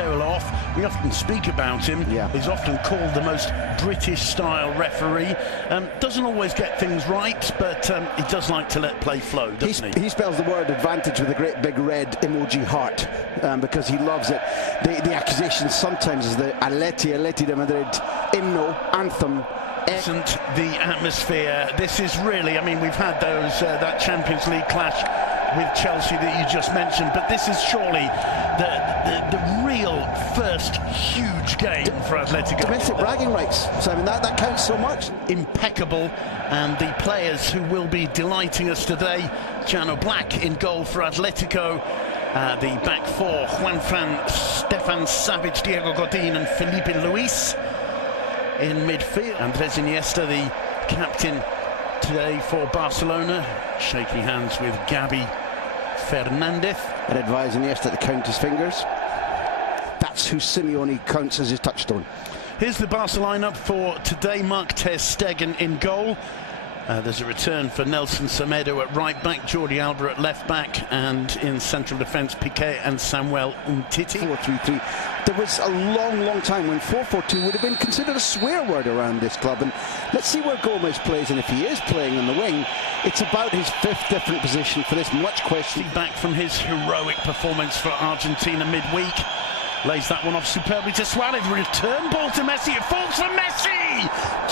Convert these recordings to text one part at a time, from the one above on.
Matteo Loaf. We often speak about him. He's often called the most British-style referee. Doesn't always get things right, but he does like to let play flow, doesn't he? He spells the word advantage with a great big red emoji heart because he loves it. The accusation sometimes is the Atleti de Madrid hymno, anthem. Isn't the atmosphere? This is really, I mean, we've had those that Champions League clash with Chelsea that you just mentioned, but this is surely the real first huge game for Atletico. Domestic bragging rights, Simon, that counts so much. Impeccable, and the players who will be delighting us today, Jan Oblak in goal for Atletico. The back four, Juanfran, Stefan Savic, Diego Godin and Felipe Luis in midfield. Andres Iniesta, the captain today for Barcelona, shaking hands with Gabi Fernandez. And advise Iniesta to count his fingers. That's who Simeone counts as his touchstone. Here's the Barca lineup for today. Marc ter Stegen in goal. There's a return for Nelson Semedo at right back, Jordi Alba at left back, and in central defence, Piqué and Samuel Umtiti. 4-3-3. There was a long time when 4-4-2 would have been considered a swear word around this club, and let's see where Gomez plays, and if he is playing on the wing, it's about his fifth different position for this much question. Back from his heroic performance for Argentina midweek. Lays that one off superbly to Suarez. Return ball to Messi. It falls for Messi!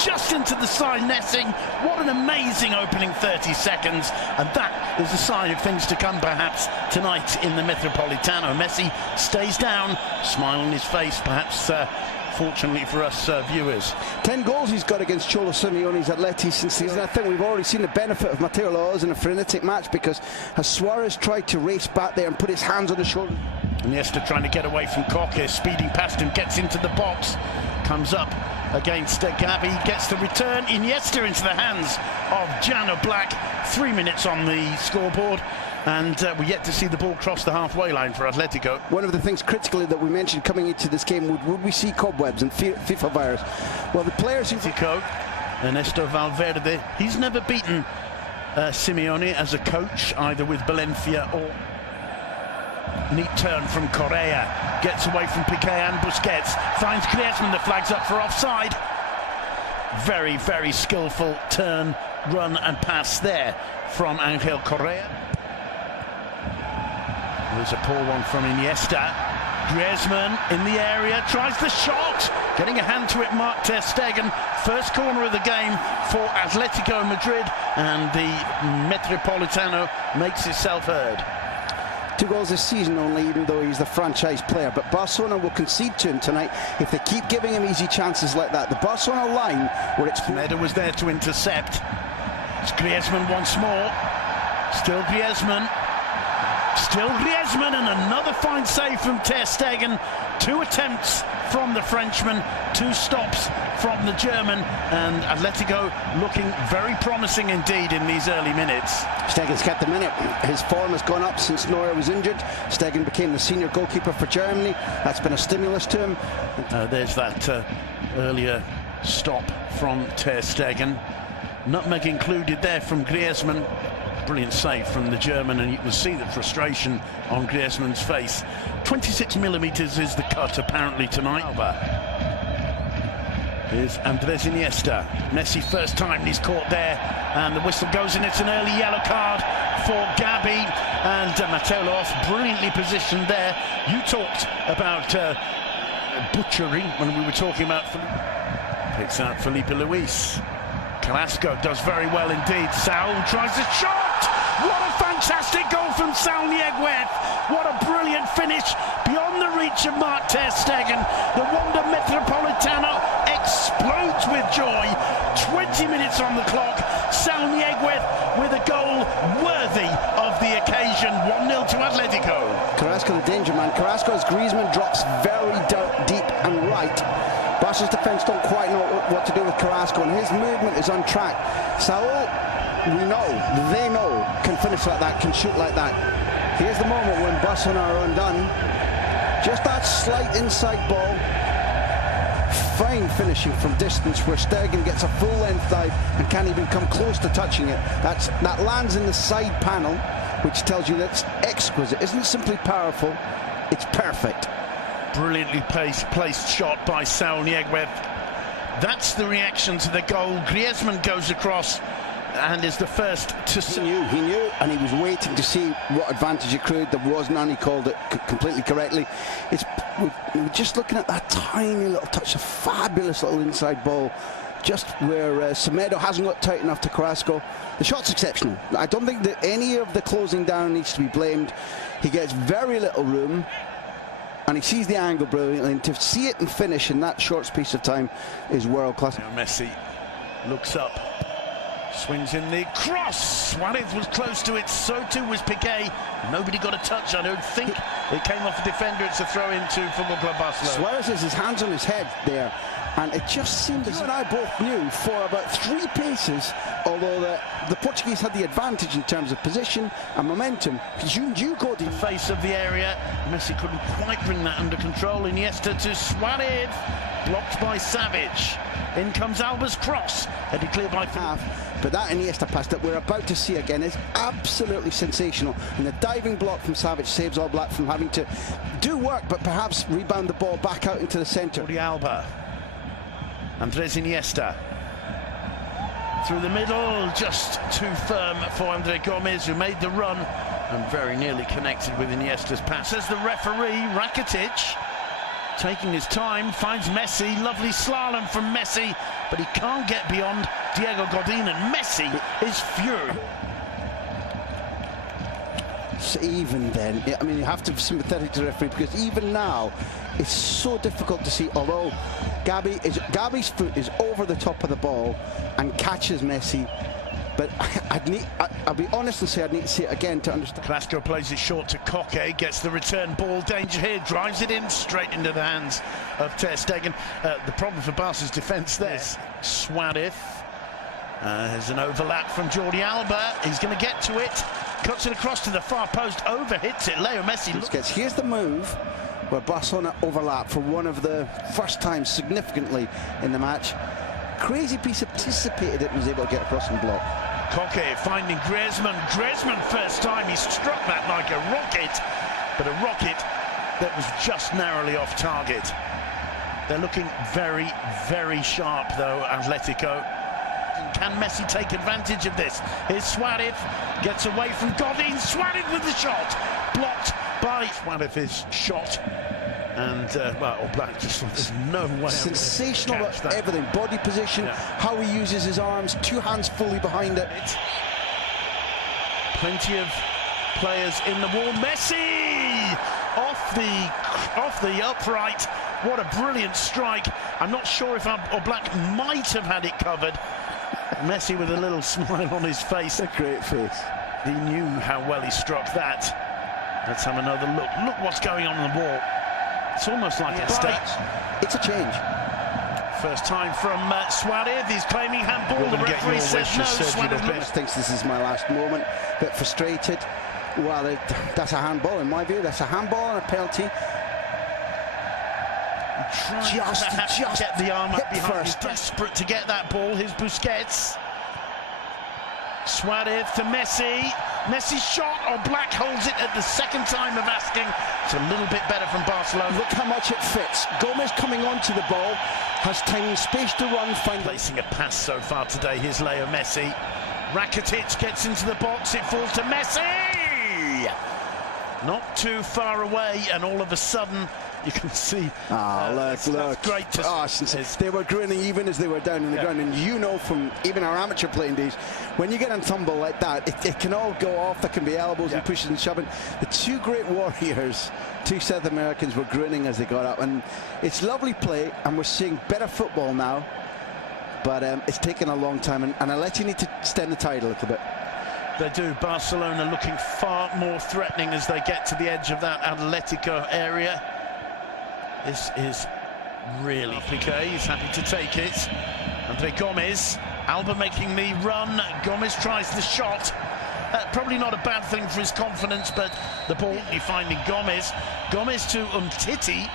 Just into the side netting. What an amazing opening 30 seconds. And that is a sign of things to come perhaps tonight in the Metropolitano. Messi stays down, smile on his face, perhaps fortunately for us viewers. 10 goals he's got against Cholo Simeone's Atleti since season. I think we've already seen the benefit of Matteo Loaf in a frenetic match, because as Suarez tried to race back there and put his hands on the shoulder. Iniesta trying to get away from Koke, speeding past him, gets into the box, comes up against Gabi, gets the return. Iniesta into the hands of Jan Oblak. 3 minutes on the scoreboard, and we're yet to see the ball cross the halfway line for Atletico. One of the things critically that we mentioned coming into this game, would we see cobwebs and FIFA virus? Well, the players who... Ernesto Valverde, he's never beaten Simeone as a coach, either with Valencia or... Neat turn from Correa, gets away from Piqué and Busquets, finds Griezmann, the flag's up for offside. Very skillful turn, run and pass there from Angel Correa. There's a poor one from Iniesta. Griezmann in the area, tries the shot, getting a hand to it, Marc ter Stegen. First corner of the game for Atletico Madrid, and the Metropolitano makes itself heard. 2 goals this season only, even though he's the franchise player. But Barcelona will concede to him tonight if they keep giving him easy chances like that. The Barcelona line, where it's... Meda was there to intercept. It's Griezmann once more. Still Griezmann. Still Griezmann, and another fine save from ter Stegen. 2 attempts from the Frenchman, 2 stops from the German, and Atletico looking very promising indeed in these early minutes. Stegen's kept the minute. His form has gone up since Neuer was injured. Stegen became the senior goalkeeper for Germany. That's been a stimulus to him. There's that earlier stop from ter Stegen. Nutmeg included there from Griezmann. Brilliant save from the German, and you can see the frustration on Griezmann's face. 26mm is the cut apparently tonight. Here's Andres Iniesta. Messi first time he's caught there, and the whistle goes, and it's an early yellow card for Gabi, and Matteo Loaf brilliantly positioned there. You talked about butchery when we were talking about picks out Felipe Luis. Carrasco does very well indeed. Saul tries a shot. What a fantastic goal from Saul Nieguez. What a brilliant finish beyond the reach of Marc ter Stegen. The Wanda Metropolitano explodes with joy. 20 minutes on the clock. Saul Nieguez with a goal worthy of the occasion. 1-0 to Atletico. Carrasco the danger man. Carrasco, as Griezmann drops very deep and right. Barca's defence don't quite know what to do with Carrasco, and his movement is on track. Saul, we know, they know, can finish like that, can shoot like that. Here's the moment when Barcelona are undone. Just that slight inside ball. Fine finishing from distance, where Stegen gets a full-length dive and can't even come close to touching it. That lands in the side panel, which tells you that's exquisite. It isn't simply powerful, it's perfect. Brilliantly placed shot by Saul Niguez. That's the reaction to the goal. Griezmann goes across and is the first to see. He knew, and he was waiting to see what advantage accrued. There was none. He called it completely correctly. We're just looking at that tiny little touch, a fabulous little inside ball, just where Semedo hasn't got tight enough to Carrasco. The shot's exceptional. I don't think that any of the closing down needs to be blamed. He gets very little room, and he sees the angle brilliantly, and to see it and finish in that short space of time is world class. Now Messi looks up, swings in the cross. Suarez was close to it, so too was Piqué. Nobody got a touch. I don't think it came off the defender. It's a throw into Football Club Barcelona. Suarez has his hands on his head there, and it just seemed as you and I both knew for about 3 paces, although the Portuguese had the advantage in terms of position and momentum. You go to the face of the area. Messi couldn't quite bring that under control. Iniesta to Suarez, blocked by Savage. In comes Alba's cross, headed clear by half. But that Iniesta pass that we're about to see again is absolutely sensational. And the diving block from Savage saves All Black from having to do work, but perhaps rebound the ball back out into the centre. Jordi Alba, Andres Iniesta, through the middle, just too firm for Andre Gomes, who made the run and very nearly connected with Iniesta's pass. As the referee, Rakitic, taking his time, finds Messi. Lovely slalom from Messi, but he can't get beyond Diego Godin, and Messi is furious. So even then, I mean, you have to be sympathetic to the referee, because even now it's so difficult to see. Although Gabi's foot is over the top of the ball and catches Messi, but I'll be honest and say I'd need to see it again to understand. Carrasco plays it short to Koke, gets the return ball, danger here, drives it in straight into the hands of Ter Stegen. The problem for Barca's defence there. Suarez has an overlap from Jordi Alba. He's going to get to it, cuts it across to the far post, overhits it. Leo Messi. Here's the move where Barcelona overlap for one of the first times significantly in the match. Crazy piece, anticipated it, and was able to get across and block. Koke finding Griezmann. Griezmann, first time he struck that like a rocket, but a rocket that was just narrowly off target. They're looking very, very sharp though, Atletico. Can Messi take advantage of this? Here's Suarez, gets away from Godin. Suarez with the shot, blocked by Suarez's shot. And, well, Black just, there's no way. Sensational at everything. Body position, how he uses his arms, 2 hands fully behind it. Plenty of players in the wall. Messi off the upright. What a brilliant strike. I'm not sure if Black might have had it covered. Messi with a little smile on his face. A great face. He knew how well he struck that. Let's have another look. Look what's going on the wall. It's almost like a state. It's a change. First time from Suarez. He's claiming handball. The referee says no. Suarez thinks this is my last moment. Bit frustrated. Well, that's a handball in my view. That's a handball and a penalty. Just get the arm up behind. First. He's desperate to get that ball. Here's Busquets. Suarez to Messi. Messi's shot, Black holds it at the second time of asking. It's a little bit better from Barcelona. Look how much it fits. Gomez coming onto the ball, has time and space to run. Placing a pass so far today. Here's Leo Messi. Rakitic gets into the box. It falls to Messi. Not too far away, and all of a sudden you can see. Look. Great to see. They were grinning even as they were down in the ground, and you know from even our amateur playing days, when you get on tumble like that, it can all go off. There can be elbows and pushes and shoving. The 2 great warriors, 2 South Americans, were grinning as they got up, and it's lovely play, and we're seeing better football now, but it's taken a long time, and Atleti need to stem the tide a little bit. They do. Barcelona looking far more threatening as they get to the edge of that Atletico area. This is really Piqué. He's happy to take it. Andre Gomes. Alba making the run. Gomes tries the shot. Probably not a bad thing for his confidence, but the ball finding Gomes. Gomes to Umtiti.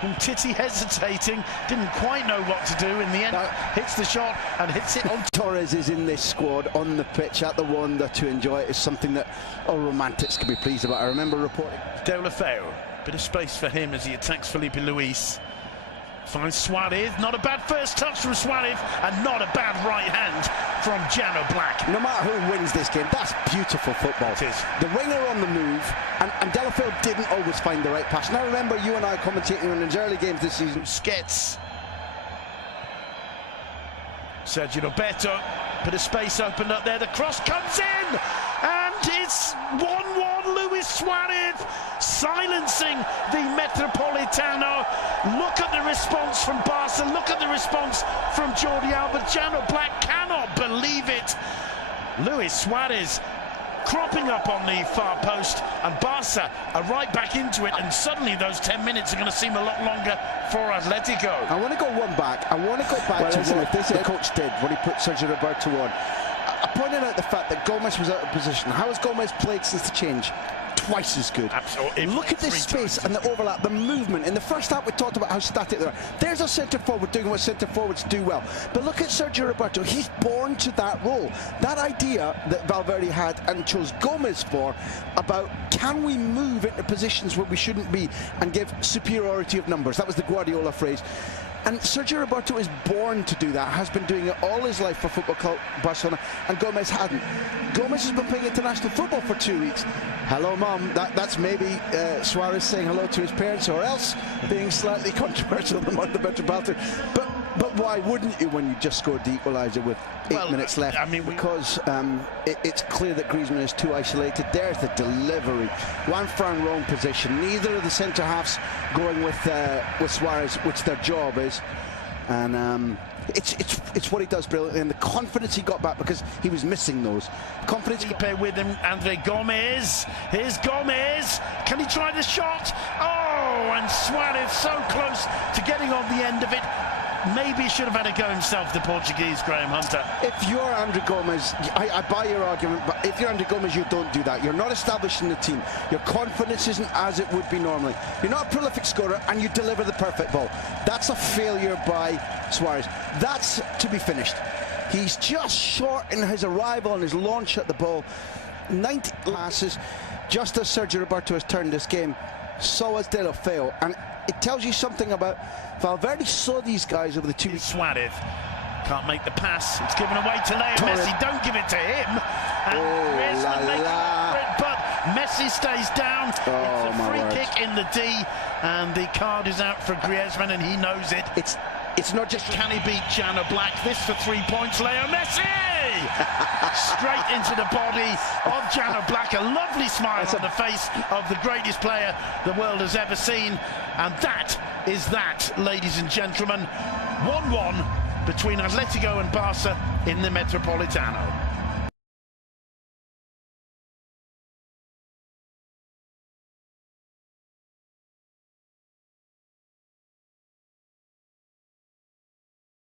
Umtiti hesitating, didn't quite know what to do. In the end, hits the shot and hits it on. Torres is in this squad on the pitch at the Wanda to enjoy it is something that all romantics can be pleased about. I remember reporting. Deulofeu. Bit of space for him as he attacks Felipe Luis. Finds Suarez. Not a bad first touch from Suarez, and not a bad right hand from Jano Black. No matter who wins this game, that's beautiful football. It is. The winger on the move, and Delafield didn't always find the right pass. Now remember, you and I commentating on his early games this season. Busquets. Sergio Roberto. Bit of space opened up there. The cross comes in, and it's 1-1. Luis Suarez silencing the Metropolitano. Look at the response from Barca. Look at the response from Jordi Alba. Jano Black cannot believe it. Luis Suarez cropping up on the far post, and Barca are right back into it, and suddenly those 10 minutes are going to seem a lot longer for Atletico. I want to go one back. I want to go back to what the coach did when he put Sergio Roberto on. I pointed out the fact that Gomez was out of position. How has Gomez played since the change? Twice as good. Absolutely. Look at this space and the overlap, the movement. In the first half, we talked about how static they are. There's a centre forward doing what centre forwards do well. But look at Sergio Roberto. He's born to that role. That idea that Valverde had and chose Gomez for about can we move into positions where we shouldn't be and give superiority of numbers. That was the Guardiola phrase. And Sergio Roberto is born to do that, has been doing it all his life for Football Club Barcelona, and Gomez hadn't. Gomez has been playing international football for 2 weeks. Hello, Mum. That's maybe Suarez saying hello to his parents, or else being slightly controversial among the Metropolitan. But why wouldn't you when you just scored the equaliser with 8 minutes left? I mean, because it's clear that Griezmann is too isolated. There's the delivery. Juanfran wrong position. Neither of the centre halves going with Suarez, which their job is. And it's what he does brilliantly, and the confidence he got back because he was missing those. Confidence. Felipe with him, Andre Gomez. Here's Gomez. Can he try the shot? Oh, and Suarez so close to getting on the end of it. Maybe he should have had a go himself, the Portuguese, Graham Hunter. If you're Andre Gomez, I buy your argument, but if you're Andre Gomez, you don't do that. You're not establishing the team. Your confidence isn't as it would be normally. You're not a prolific scorer, and you deliver the perfect ball. That's a failure by Suarez. That's to be finished. He's just short in his arrival and his launch at the ball. 90 passes, just as Sergio Roberto has turned this game, so has Delafield. And it tells you something about Valverde saw these guys over the 2 weeks. Suarez can't make the pass. It's given away to Leo Messi. Don't give it to him. And Griezmann makes it, but Messi stays down. It's a free kick in the D, and the card is out for Griezmann, and he knows it. It's not just can he beat Jano Black? This for 3 points, Leo Messi! Straight into the body of Jano Black. A lovely smile on the face of the greatest player the world has ever seen. And that is that, ladies and gentlemen. 1-1 between Atletico and Barca in the Metropolitano.